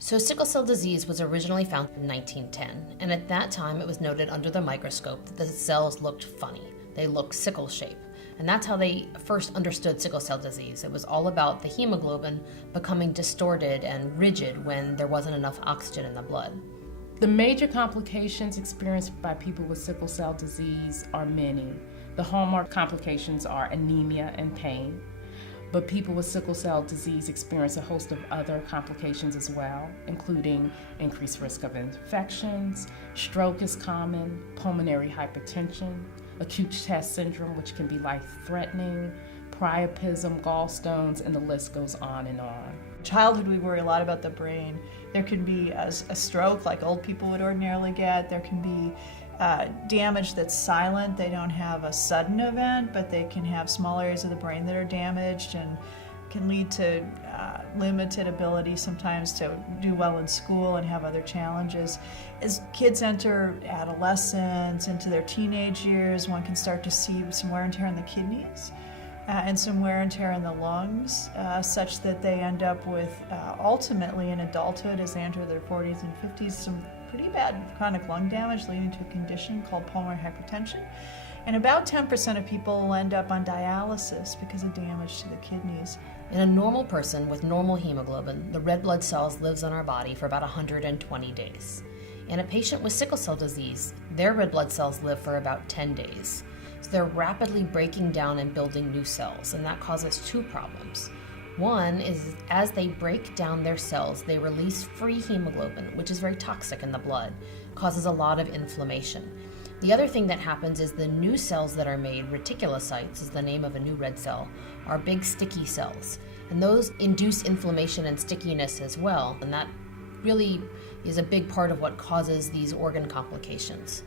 So sickle cell disease was originally found in 1910, and at that time it was noted under the microscope that the cells looked funny. They looked sickle-shaped. And that's how they first understood sickle cell disease. It was all about the hemoglobin becoming distorted and rigid when there wasn't enough oxygen in the blood. The major complications experienced by people with sickle cell disease are many. The hallmark complications are anemia and pain, but people with sickle cell disease experience a host of other complications as well, including increased risk of infections, stroke is common, pulmonary hypertension, acute chest syndrome, which can be life-threatening, priapism, gallstones, and the list goes on and on. Childhood, we worry a lot about the brain. There can be a stroke like old people would ordinarily get. There can be damage that's silent. They don't have a sudden event, but they can have small areas of the brain that are damaged and can lead to limited ability sometimes to do well in school and have other challenges. As kids enter adolescence, into their teenage years, one can start to see some wear and tear in the kidneys and some wear and tear in the lungs, such that they end up with, ultimately in adulthood, as they enter their 40s and 50s, some pretty bad chronic lung damage leading to a condition called pulmonary hypertension. And about 10% of people will end up on dialysis because of damage to the kidneys. In a normal person with normal hemoglobin, the red blood cells lives in our body for about 120 days. In a patient with sickle cell disease, their red blood cells live for about 10 days. So they're rapidly breaking down and building new cells, and that causes two problems. One is as they break down their cells, they release free hemoglobin, which is very toxic in the blood, causes a lot of inflammation. The other thing that happens is the new cells that are made, reticulocytes is the name of a new red cell, are big sticky cells. And those induce inflammation and stickiness as well. And that really is a big part of what causes these organ complications.